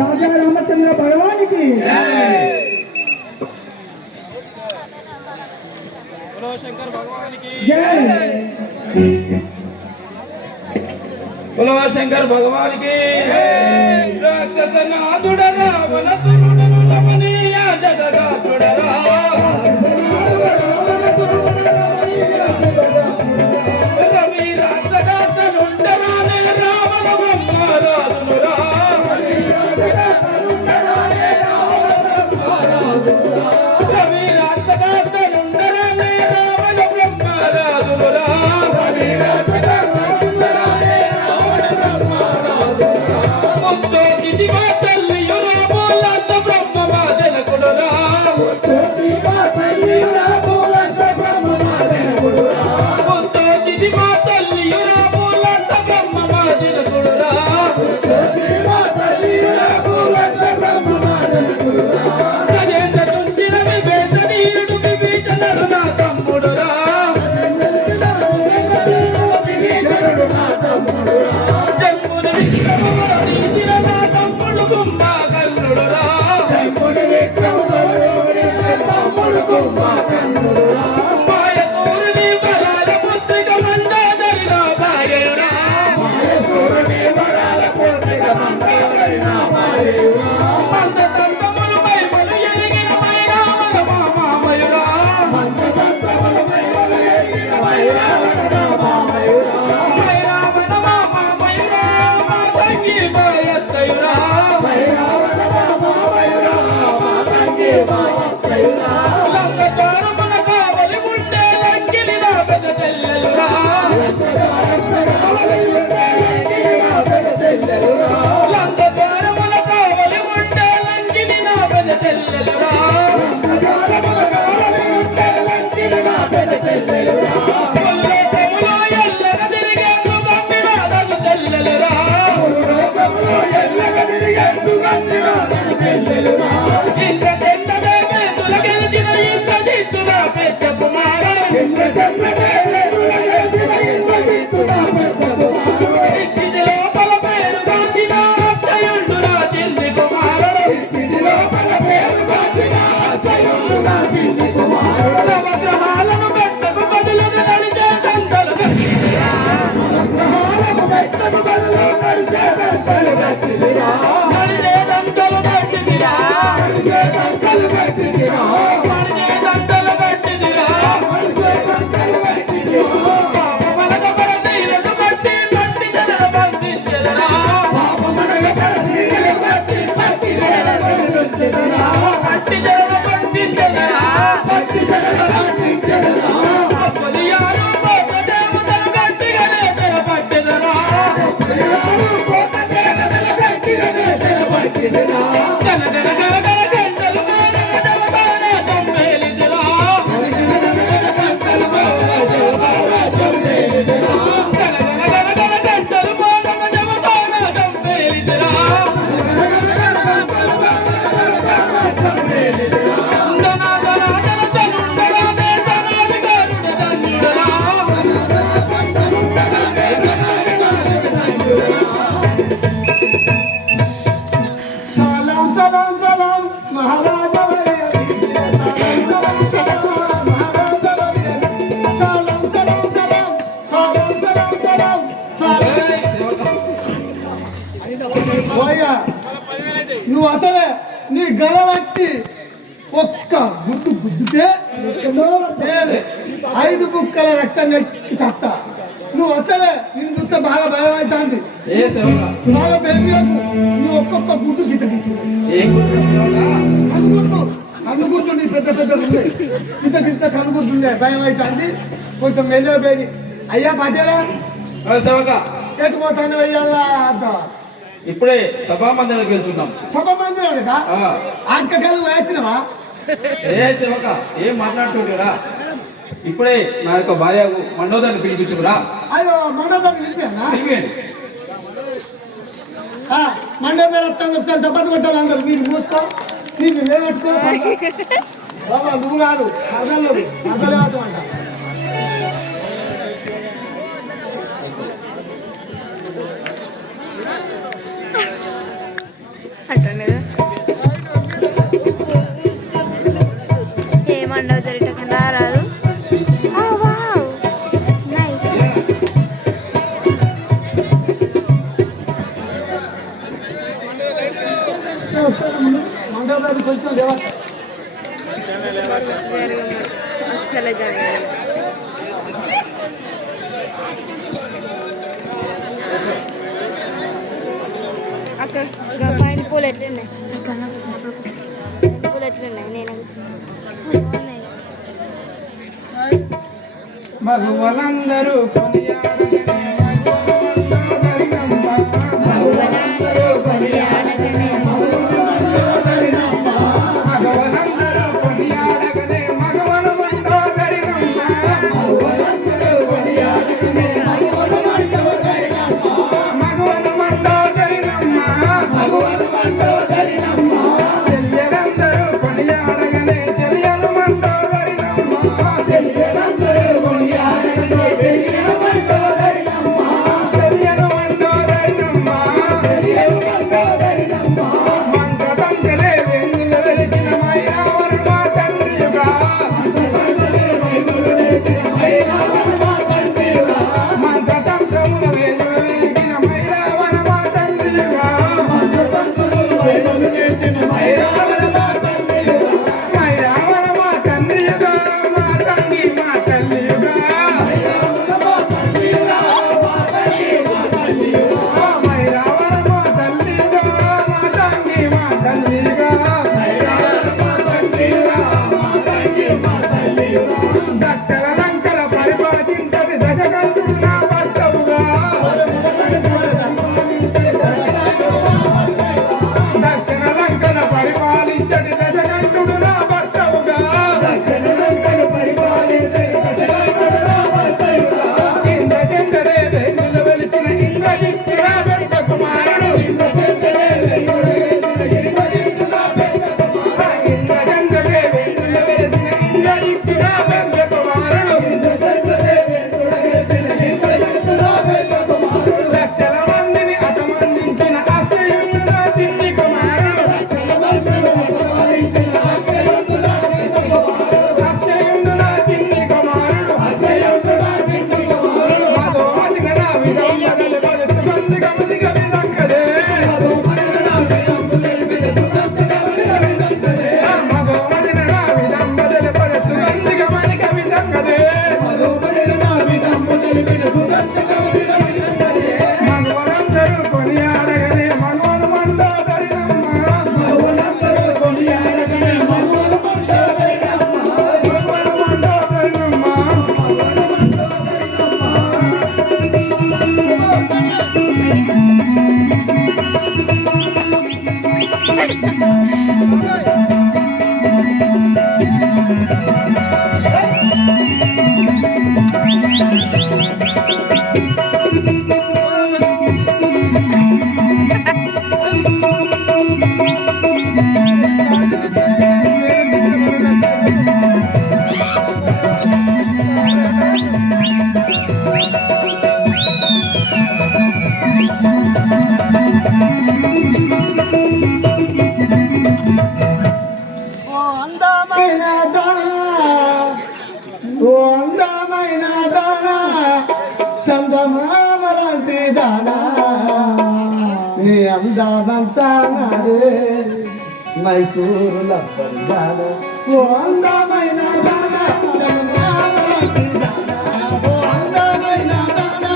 राजा रामचंद्र भगवान की बोलो शंकर भगवान की जय। बोलो शंकर भगवान की राक्षस नादुड़ रावण तुरुडनु रमणीय जगदासुड़ रवि राजगातनुंडराने रावण ब्रह्मराजुनुरा रवि राजगातनुंडराने रावण ब्रह्मराजुनुरा నువ్వు అసలే నీ గలవట్టి ఒక్క గుడ్డు గుద్దితే 5 బుక్కల రక్తం చస్తా. నువ్వు అసలే నేను గుర్త బాగా భయం అవుతుంది. బాగా పెరిగినకు నువ్వు ఒక్కొక్క గుడ్డు గిట్ట కనుగుడ్డు నీ పెద్ద పెద్ద ఇంత కనుగుడ్డుండే భయం అవుతుంది. కొంచెం మెల్లగా పెరిగి అయ్యా పటేలా ఎట్టుపోతాను వెయ్యాలా అంత ఇప్పుడే సభామందిరానికి వెళ్తున్నాం. సభామందిరం ఆటకాలు వేసినవా? ఏం మాట్లాడుతుంటారా? ఇప్పుడే నా యొక్క భార్య మండోదాన్ని పిలిపించుకురా. అయ్యో మండోదాన్ని పిలిపానా? మండోదారు వస్తాను ఒకసారి సపోర్ట్ కొట్టాలి అందరు. మీరు మూసుకో నీకు లేవట్టుకో బాబా నువ్వు కాదు అర్థంలో అర్థం అంట. అట్లనే ఏమండవు తిరగకుండా రాదు. నైస్. మండపం కొంచెం లేవా అసలు జరగదు. అక్క పైన పూలు ఎట్లున్నాయి? పైన పూలు ఎట్లున్నాయి? నేను బాగున్నాయి. మగవలందరూ చందమామలాంటి దానా నీ అందామంతా నాదే మైసూరుల దానా ఓ అందమైన దానా చందమామలాంటి దానా ఓ అందమైన దానా